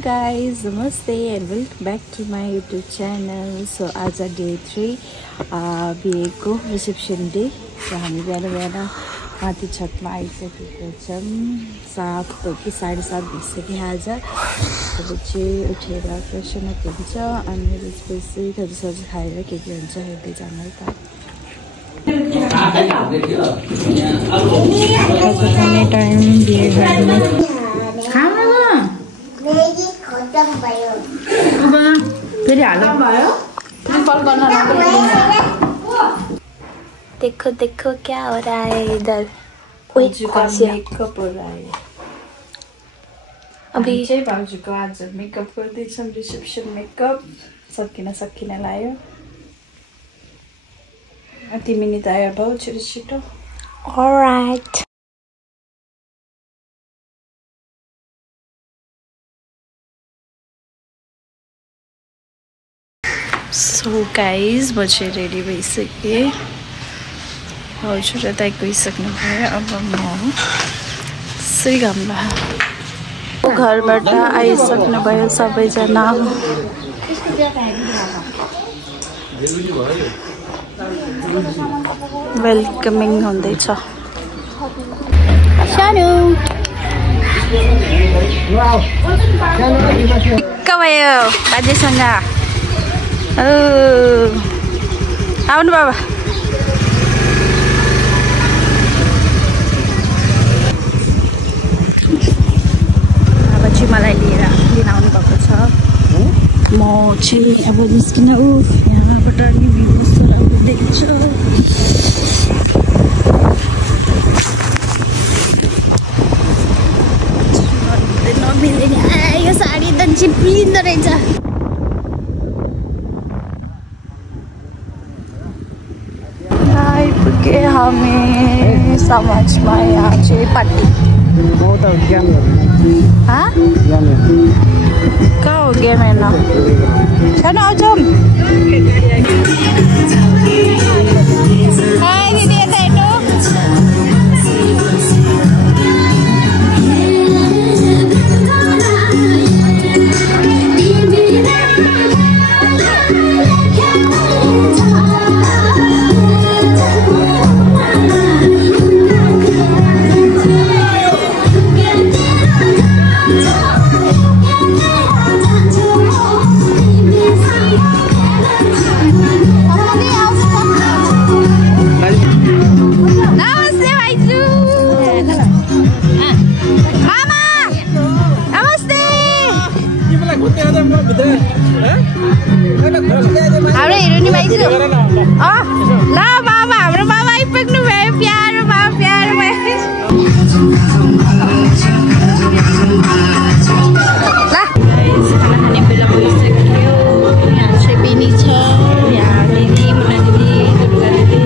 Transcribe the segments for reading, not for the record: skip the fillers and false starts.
guys, namaste and welcome back to my YouTube channel. So आज day 3 बिहेको reception day र हामी बिहान बिहान माथि छतमा आइसकेको छौँ। 7 हो कि 7:30 भइसक्यो आज। अब चाहिँ उठेर फ्रेसन अप हुन्छ अनि त्यसपछि थोरै खाएर के हुन्छ हेर्दै जानु है त। खाने टाइम बिहे गर्नु खाना मेगी खत्म भयो। फेरि हाल्नु भयो कल गर्न देखो देखो क्या हो रहा है इधर। मेकअप हो रहा है अभी चाहिँ भाउजूको आज मेकअप गर्दैछौँ। रिसेप्सन मेकअप सकिन लाग्यो। तिमी नि तयार भौ छिटो। ऑलराइट। सो गाइज म चाहिँ रेडी भइसकेँ। भाउजू र दाइ गइसक्नु भयो। अब म श्रीगाममा घरबाट आइसक्नु भयो सबैजना। वेलकमिङ हुँदैछ। सानो के भयो बाजेसँग? आउनु बाबा। अब चाहिँ मलाई लिन आउनु भएको छ। म चाहिँ अब निस्किन यहाँबाट नि भ्यू कस्तो राम्रो देख्छ। नमिल्ने यो साडी त चिप्लिँदो रहेछ। आइपुगे हामी समाजमा। यहाँ चाहिँ पार्टी कहाँ हो ज्ञान होइन छैन। आउँछौँ हाम्रो हिरोनी भाइ छु। ल बाबा हाम्रो बाबा आइपुग्नु भयो। प्यारो बाबा प्यारो भयो। खाने बेला भइसक्यो। यहाँ चाहिँ बिनी छ, यहाँ दिदी मुना दिदी दुर्गा दिदी।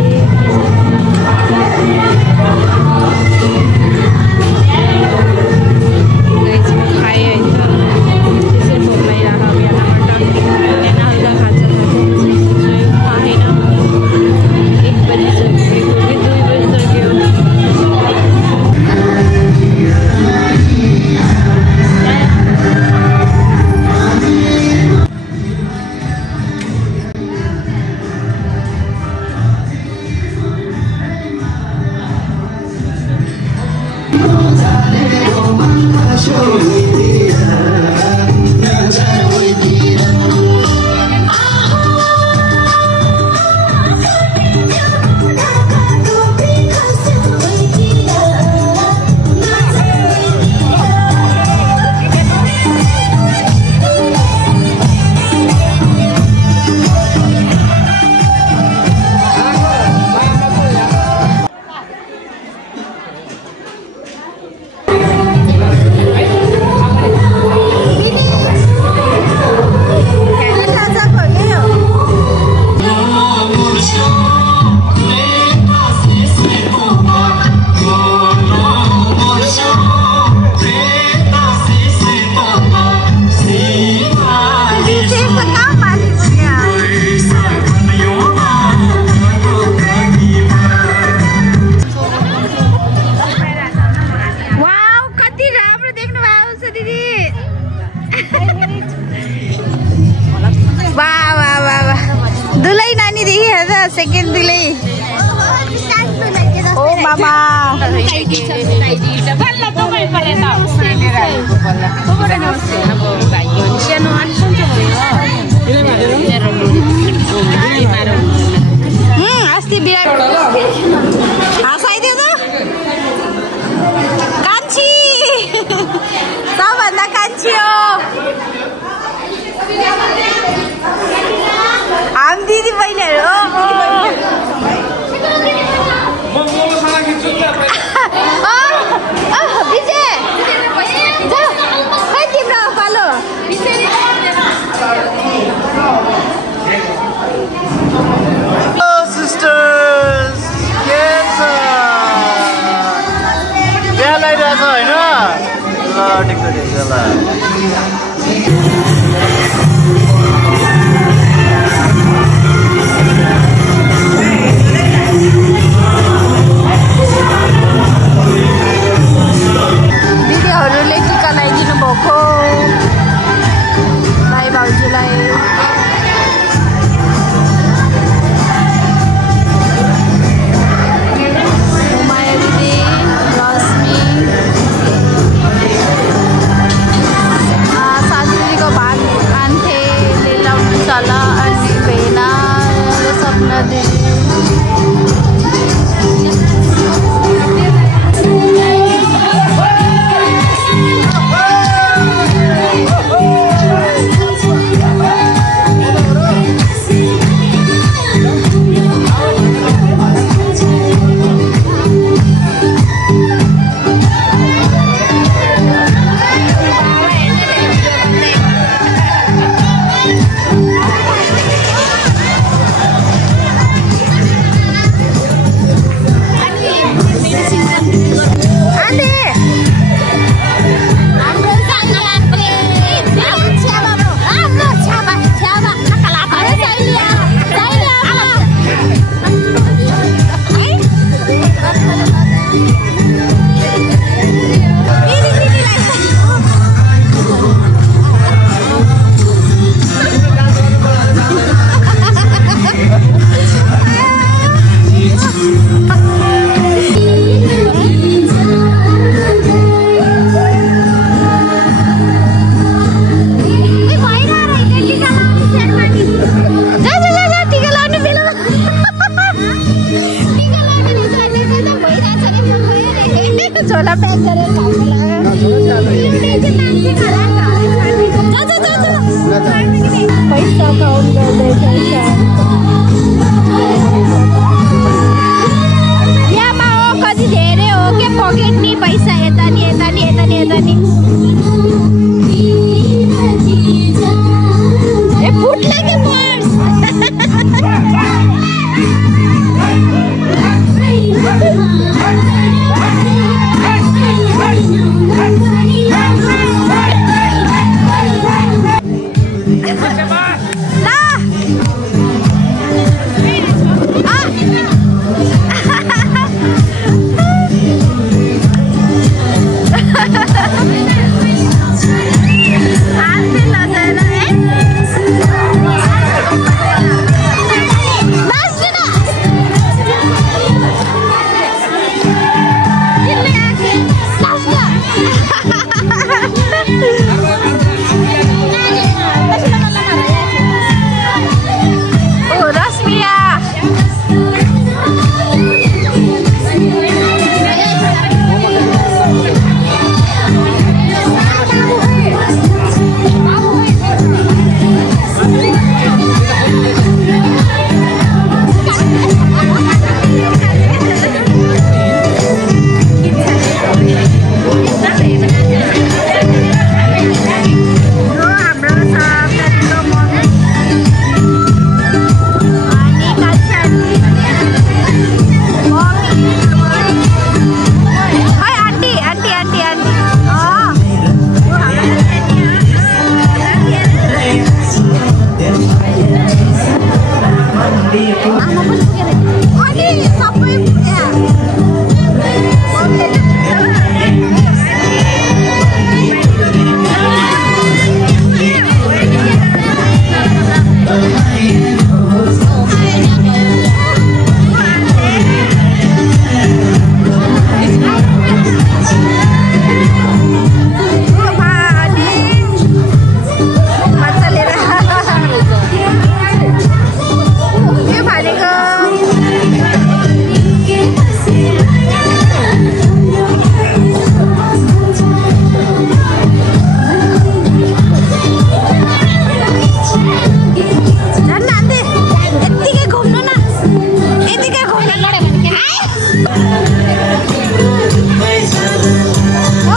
मामा अस्ति बिराट हँसाइदियो त कान्छी सबभन्दा कान्छी हो हाम दिदी बहिनीहरू विजय खै तिम्रो पालो सिस्टर्स के छ बिहा लगाइरहेछ होइन ल टिकट हेर्छ ल दिदीहरूले टिका लगाइदिनु भएको भाइ भाउजूलाई माया दिदी रश्मि साथी दिदीको भाग आन्थे ल्याउनु छ ल अनि भेना र सपना दिदी झोला प्याक गरेर पैसा काउन्ट गर्दैछ यामा हो कति धेरै हो के पकेट नि पैसा यता नि यता नि यता नि यता नि ए फुट्ला के पर्स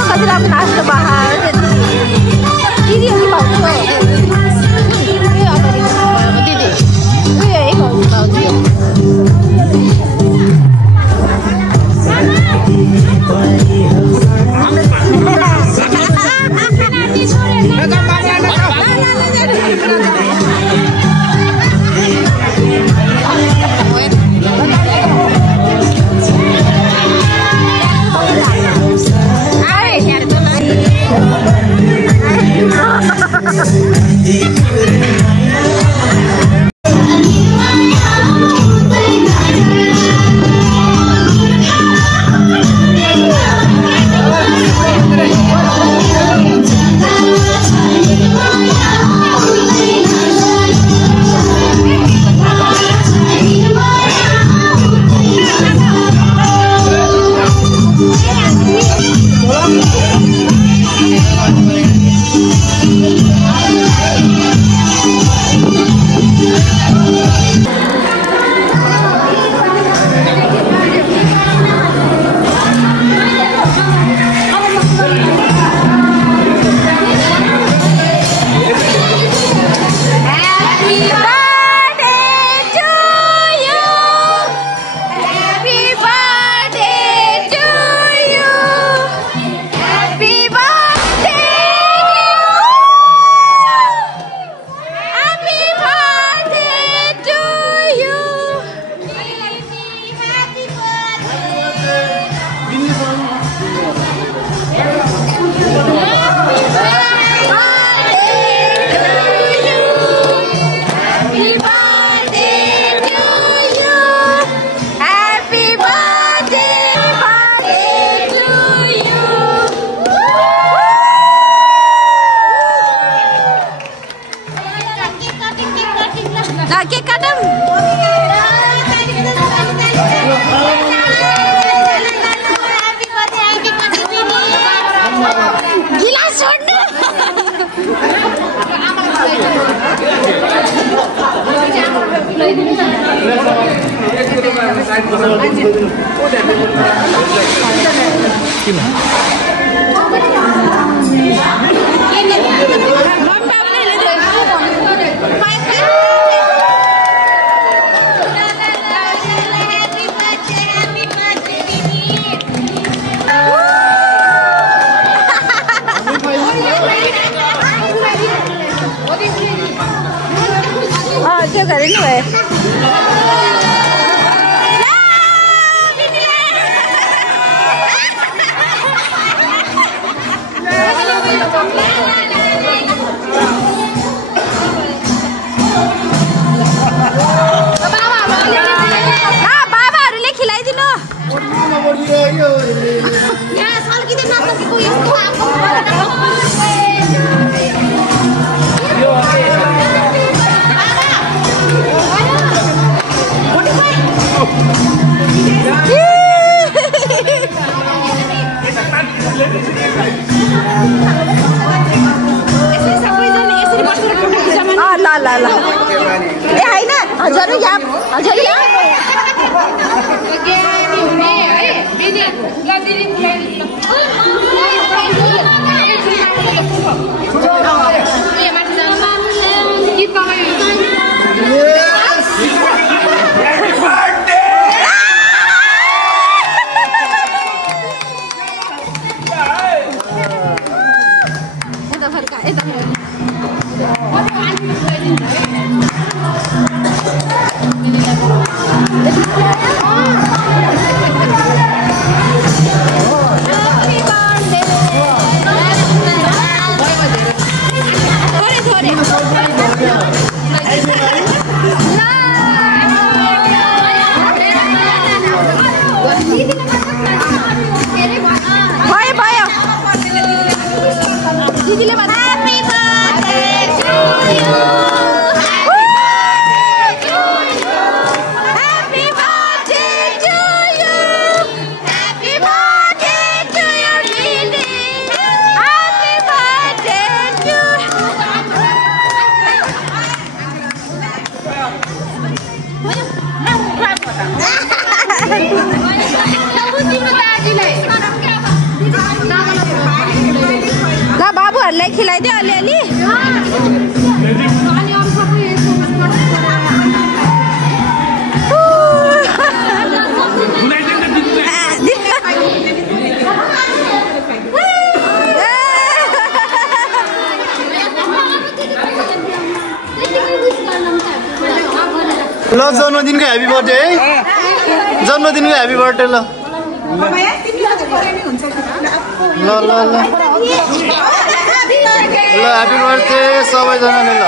कति राम्रो नाच्नु बाहर दिदी अघि भाउजू दिदी उयो है भाउजू ल बाबुहरूलाई खिलाइदियो अलिअलि। ल जन्मदिनको ह्यापी बर्थडे है, जन्मदिनको ह्यापी बर्थडे। ल ल ल ल ल ह्यापी बर्थडे सबैजनाले। ल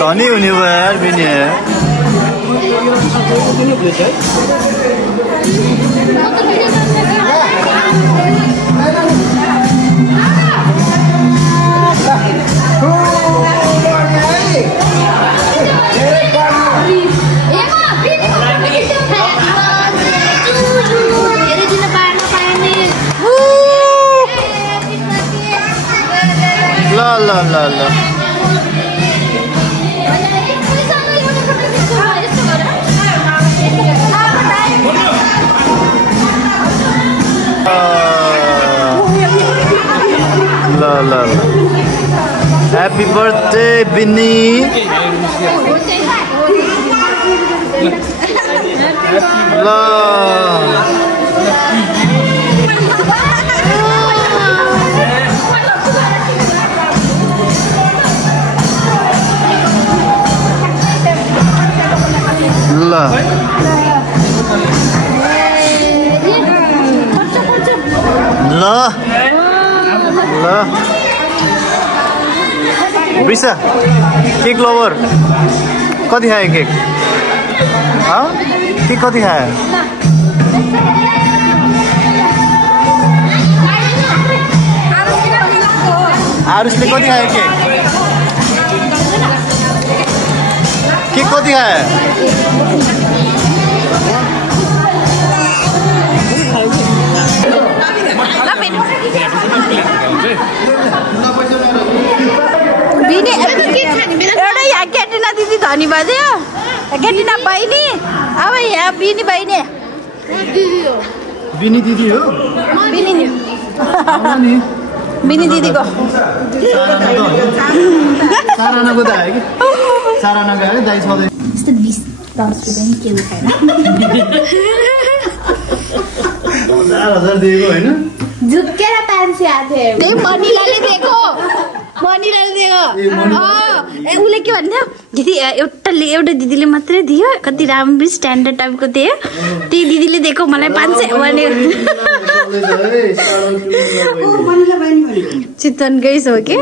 धनी हुने भयो यार बिनी। ल ल ल ल ल ल ह्यापी बर्थडे बिन्नी। ल ल ल ल बिसा केक लभर कति खायो केक? केक कति खायो? आरुषले कति खायो केक? केक कति खायो? एउटा यहाँ क्याटिना दिदी धनी बज्यो, क्याटिना बहिनी। अब यहाँ बिनी बहिनी, बिनी दिदी हो, बिनी दिदीको सारानाको त आयो कि सारानाको आयो दाइ छँदै यस्तो 20-10 रुपैयाँ के उठाएर 4,000 दिएको होइन। झुक्केर प्यान्सी आएको थियो। त्यही मनिलाले दिएको, मनिलाले दिएको। उसले के भन्थ्यो दिदी, एउटा दिदीले मात्रै दियो, कति राम्रो स्ट्यान्डर्ड टाइपको दियो, त्यही दिदीले दिएको मलाई 500 भने। चितवनकै हो कि।